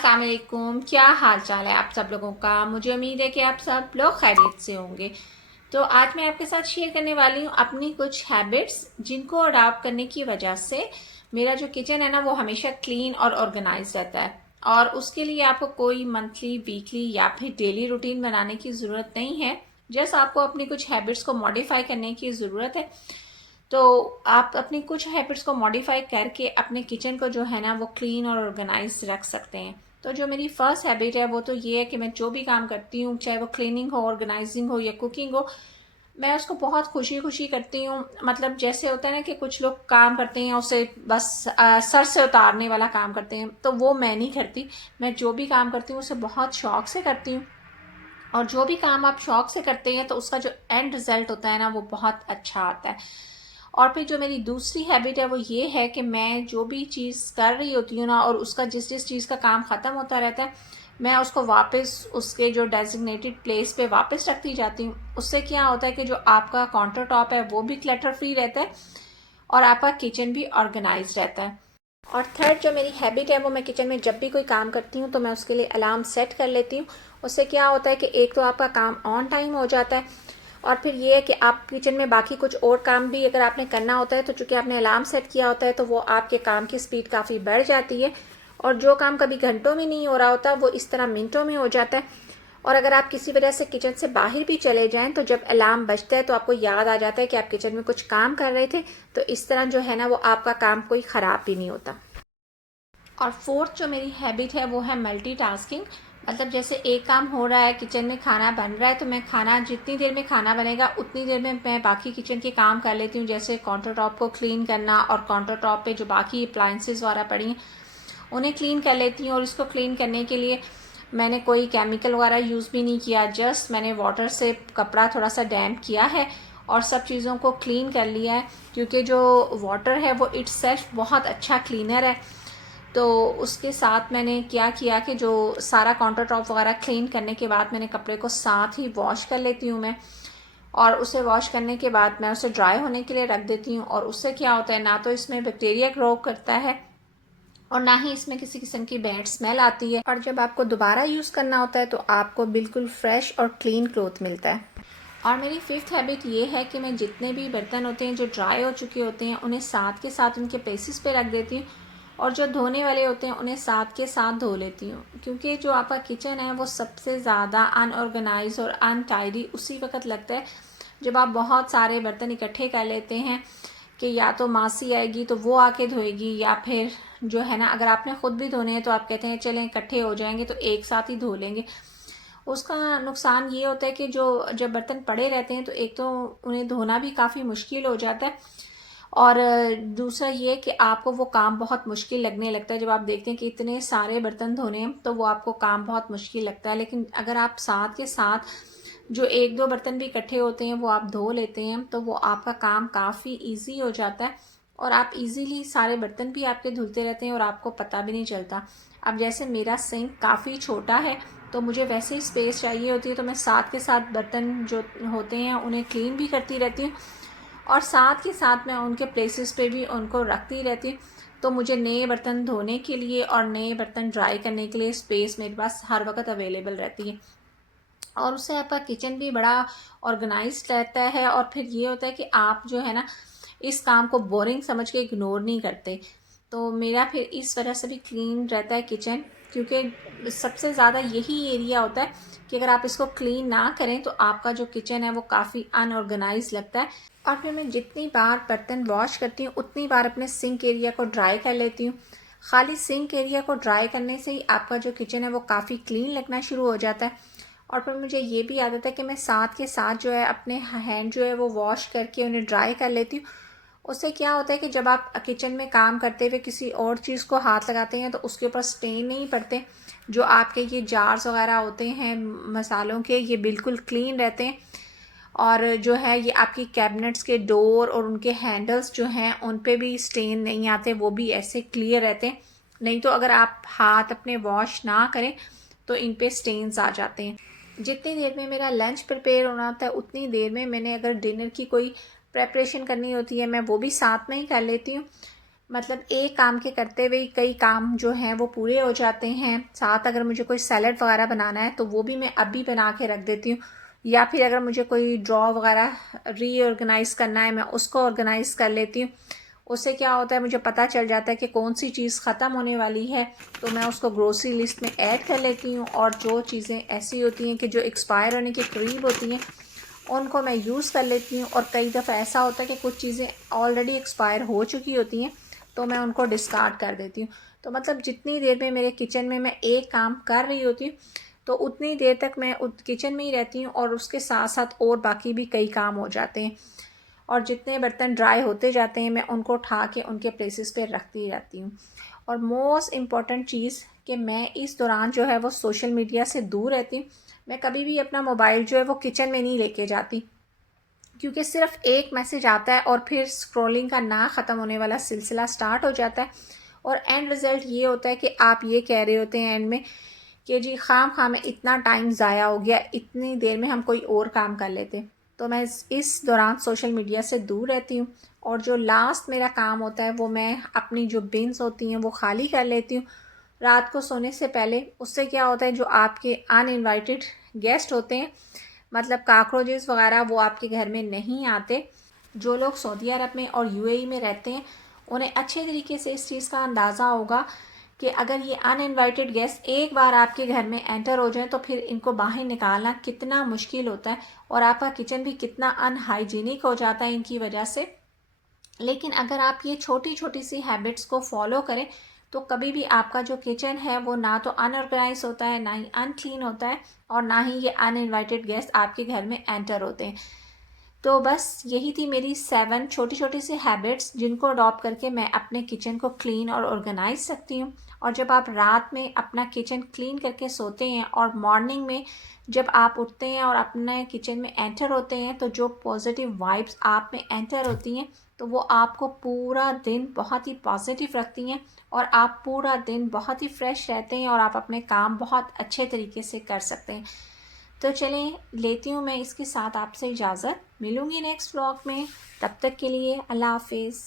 अस्सलाम वालेकुम। क्या हाल चाल है आप सब लोगों का। मुझे उम्मीद है कि आप सब लोग खैरियत से होंगे। तो आज मैं आपके साथ शेयर करने वाली हूँ अपनी कुछ हैबिट्स जिनको अडॉप्ट करने की वजह से मेरा जो किचन है ना वो हमेशा क्लीन और ऑर्गेनाइज रहता है। और उसके लिए आपको कोई मंथली, वीकली या फिर डेली रूटीन बनाने की ज़रूरत नहीं है। जस्ट आपको अपनी कुछ हैबिट्स को मॉडिफाई करने की ज़रूरत है। तो आप अपनी कुछ हैबिट्स को मॉडिफाई करके अपने किचन को जो है ना वो क्लीन और ऑर्गेनाइज रख सकते हैं। तो जो मेरी फर्स्ट हैबिट है वो तो ये है कि मैं जो भी काम करती हूँ, चाहे वो क्लीनिंग हो, ऑर्गेनाइजिंग हो या कुकिंग हो, मैं उसको बहुत खुशी खुशी करती हूँ। मतलब जैसे होता है ना कि कुछ लोग काम करते हैं उसे बस सर से उतारने वाला काम करते हैं, तो वो मैं नहीं करती। मैं जो भी काम करती हूँ उसे बहुत शौक से करती हूँ। और जो भी काम आप शौक से करते हैं तो उसका जो एंड रिजल्ट होता है ना वो बहुत अच्छा आता है। और फिर जो मेरी दूसरी हैबिट है वो ये है कि मैं जो भी चीज़ कर रही होती हूँ ना और उसका जिस जिस चीज़ का काम ख़त्म होता रहता है, मैं उसको वापस उसके जो डेजिग्नेटेड प्लेस पे वापस रखती जाती हूँ। उससे क्या होता है कि जो आपका काउंटर टॉप है वो भी क्लटर फ्री रहता है और आपका किचन भी ऑर्गेनाइज रहता है। और थर्ड जो मेरी हैबिट है वो मैं किचन में जब भी कोई काम करती हूँ तो मैं उसके लिए अलार्म सेट कर लेती हूँ। उससे क्या होता है कि एक तो आपका काम ऑन टाइम हो जाता है और फिर ये है कि आप किचन में बाकी कुछ और काम भी अगर आपने करना होता है तो चूँकि आपने अलार्म सेट किया होता है तो वो आपके काम की स्पीड काफ़ी बढ़ जाती है। और जो काम कभी घंटों में नहीं हो रहा होता वो इस तरह मिनटों में हो जाता है। और अगर आप किसी वजह से किचन से बाहर भी चले जाएं तो जब अलार्म बजता है तो आपको याद आ जाता है कि आप किचन में कुछ काम कर रहे थे। तो इस तरह जो है ना वो आपका काम कोई ख़राब भी नहीं होता। और फोर्थ जो मेरी हैबिट है वो है मल्टीटास्किंग। मतलब जैसे एक काम हो रहा है, किचन में खाना बन रहा है, तो मैं खाना जितनी देर में खाना बनेगा उतनी देर में मैं बाकी किचन के काम कर लेती हूँ। जैसे काउंटर टॉप को क्लीन करना और काउंटर टॉप पे जो बाकी अप्लाइंसेस वगैरह पड़ी हैं उन्हें क्लीन कर लेती हूँ। और इसको क्लीन करने के लिए मैंने कोई केमिकल वगैरह यूज़ भी नहीं किया, जस्ट मैंने वाटर से कपड़ा थोड़ा सा डैम्प किया है और सब चीज़ों को क्लीन कर लिया है। क्योंकि जो वाटर है वो इट्सेल्फ बहुत अच्छा क्लीनर है। तो उसके साथ मैंने क्या किया कि जो सारा काउंटर टॉप वगैरह क्लीन करने के बाद मैंने कपड़े को साथ ही वॉश कर लेती हूँ मैं। और उसे वॉश करने के बाद मैं उसे ड्राई होने के लिए रख देती हूँ। और उससे क्या होता है, ना तो इसमें बैक्टीरिया ग्रो करता है और ना ही इसमें किसी किस्म की बैड स्मेल आती है। और जब आपको दोबारा यूज़ करना होता है तो आपको बिल्कुल फ्रेश और क्लीन क्लॉथ मिलता है। और मेरी फिफ्थ हैबिट ये है कि मैं जितने भी बर्तन होते हैं जो ड्राई हो चुके होते हैं उन्हें साथ के साथ उनके प्लेसेस पे रख देती हूँ। और जो धोने वाले होते हैं उन्हें साथ के साथ धो लेती हूँ। क्योंकि जो आपका किचन है वो सबसे ज़्यादा अनऑर्गेनाइज और अनटाइडी उसी वक्त लगता है जब आप बहुत सारे बर्तन इकट्ठे कर लेते हैं कि या तो मासी आएगी तो वो आके धोएगी, या फिर जो है ना अगर आपने ख़ुद भी धोने हैं तो आप कहते हैं चलें इकट्ठे हो जाएंगे तो एक साथ ही धो लेंगे। उसका नुकसान ये होता है कि जो जब बर्तन पड़े रहते हैं तो एक तो उन्हें धोना भी काफ़ी मुश्किल हो जाता है और दूसरा ये कि आपको वो काम बहुत मुश्किल लगने लगता है। जब आप देखते हैं कि इतने सारे बर्तन धोने हैं तो वो आपको काम बहुत मुश्किल लगता है। लेकिन अगर आप साथ के साथ जो एक दो बर्तन भी इकट्ठे होते हैं वो आप धो लेते हैं तो वो आपका काम काफ़ी इजी हो जाता है और आप इजीली सारे बर्तन भी आपके धुलते रहते हैं और आपको पता भी नहीं चलता। अब जैसे मेरा सिंक काफ़ी छोटा है तो मुझे वैसे ही स्पेस चाहिए होती है, तो मैं साथ के साथ बर्तन जो होते हैं उन्हें क्लीन भी करती रहती हूँ और साथ के साथ मैं उनके प्लेसेस पे भी उनको रखती रहती हूँ। तो मुझे नए बर्तन धोने के लिए और नए बर्तन ड्राई करने के लिए स्पेस मेरे पास हर वक्त अवेलेबल रहती है। और उससे आपका किचन भी बड़ा ऑर्गेनाइज रहता है। और फिर ये होता है कि आप जो है ना इस काम को बोरिंग समझ के इग्नोर नहीं करते। तो मेरा फिर इस वजह से भी क्लीन रहता है किचन, क्योंकि सबसे ज़्यादा यही एरिया होता है कि अगर आप इसको क्लीन ना करें तो आपका जो किचन है वो काफ़ी अनऑर्गेनाइज लगता है। और फिर मैं जितनी बार बर्तन वॉश करती हूँ उतनी बार अपने सिंक एरिया को ड्राई कर लेती हूँ। खाली सिंक एरिया को ड्राई करने से ही आपका जो किचन है वो काफ़ी क्लीन लगना शुरू हो जाता है। और फिर मुझे ये भी आदत है कि मैं साथ के साथ जो है अपने हैंड जो है वो वॉश करके उन्हें ड्राई कर लेती हूँ। उससे क्या होता है कि जब आप किचन में काम करते हुए किसी और चीज़ को हाथ लगाते हैं तो उसके ऊपर स्टेन नहीं पड़ते। जो आपके ये जार्स वगैरह होते हैं मसालों के, ये बिल्कुल क्लीन रहते हैं। और जो है ये आपकी कैबिनेट्स के डोर और उनके हैंडल्स जो हैं उन पे भी स्टेन नहीं आते, वो भी ऐसे क्लियर रहते हैं। नहीं तो अगर आप हाथ अपने वॉश ना करें तो इन पे स्टेन्स आ जाते हैं। जितनी देर में मेरा लंच प्रिपेयर होना होता है उतनी देर में मैंने अगर डिनर की कोई प्रेपरेशन करनी होती है मैं वो भी साथ में ही कर लेती हूँ। मतलब एक काम के करते हुए कई काम जो हैं वो पूरे हो जाते हैं। साथ अगर मुझे कोई सैलड वगैरह बनाना है तो वो भी मैं अभी बना के रख देती हूँ, या फिर अगर मुझे कोई ड्रॉ वगैरह रीऑर्गेनाइज़ करना है मैं उसको ऑर्गेनाइज़ कर लेती हूँ। उससे क्या होता है, मुझे पता चल जाता है कि कौन सी चीज़ ख़त्म होने वाली है, तो मैं उसको ग्रोसरी लिस्ट में ऐड कर लेती हूँ। और जो चीज़ें ऐसी होती हैं कि जो एक्सपायर होने के करीब होती हैं उनको मैं यूज़ कर लेती हूँ। और कई दफ़ा ऐसा होता है कि कुछ चीज़ें ऑलरेडी एक्सपायर हो चुकी होती हैं तो मैं उनको डिस्कार्ड कर देती हूँ। तो मतलब जितनी देर में मेरे किचन में मैं एक काम कर रही होती हूँ तो उतनी देर तक मैं किचन में ही रहती हूँ, और उसके साथ साथ और बाकी भी कई काम हो जाते हैं। और जितने बर्तन ड्राई होते जाते हैं मैं उनको उठा के उनके प्लेसेस पे रखती रहती हूँ। और मोस्ट इम्पॉर्टेंट चीज़ कि मैं इस दौरान जो है वो सोशल मीडिया से दूर रहती हूँ। मैं कभी भी अपना मोबाइल जो है वो किचन में नहीं लेके जाती, क्योंकि सिर्फ एक मैसेज आता है और फिर स्क्रॉलिंग का ना ख़त्म होने वाला सिलसिला स्टार्ट हो जाता है। और एंड रिज़ल्ट ये होता है कि आप ये कह रहे होते हैं एंड में कि जी खाम में इतना टाइम ज़ाया हो गया, इतनी देर में हम कोई और काम कर लेते। तो मैं इस दौरान सोशल मीडिया से दूर रहती हूँ। और जो लास्ट मेरा काम होता है वो मैं अपनी जो बिन्स होती हैं वो खाली कर लेती हूँ रात को सोने से पहले। उससे क्या होता है, जो आपके अनइनवाइटेड गेस्ट होते हैं, मतलब काकरोचेस वगैरह, वो आपके घर में नहीं आते। जो लोग सऊदी अरब में और यूएई में रहते हैं उन्हें अच्छे तरीके से इस चीज़ का अंदाज़ा होगा कि अगर ये अनइनवाइटेड गेस्ट एक बार आपके घर में एंटर हो जाए तो फिर इनको बाहर निकालना कितना मुश्किल होता है, और आपका किचन भी कितना अनहाइजीनिक हो जाता है इनकी वजह से। लेकिन अगर आप ये छोटी छोटी सी हैबिट्स को फॉलो करें तो कभी भी आपका जो किचन है वो ना तो अनऑर्गेनाइज होता है, ना ही अनक्लीन होता है, और ना ही ये अनइनवाइटेड गेस्ट आपके घर में एंटर होते हैं। तो बस यही थी मेरी 7 छोटी छोटी सी हैबिट्स जिनको अडॉप्ट करके मैं अपने किचन को क्लीन और ऑर्गेनाइज सकती हूँ। और जब आप रात में अपना किचन क्लीन करके सोते हैं और मॉर्निंग में जब आप उठते हैं और अपने किचन में एंटर होते हैं तो जो पॉजिटिव वाइब्स आप में एंटर होती हैं तो वो आपको पूरा दिन बहुत ही पॉजिटिव रखती हैं, और आप पूरा दिन बहुत ही फ्रेश रहते हैं और आप अपने काम बहुत अच्छे तरीके से कर सकते हैं। तो चलें, लेती हूँ मैं इसके साथ आपसे इजाज़त। मिलूँगी नेक्स्ट व्लॉग में, तब तक के लिए अल्लाह हाफिज़।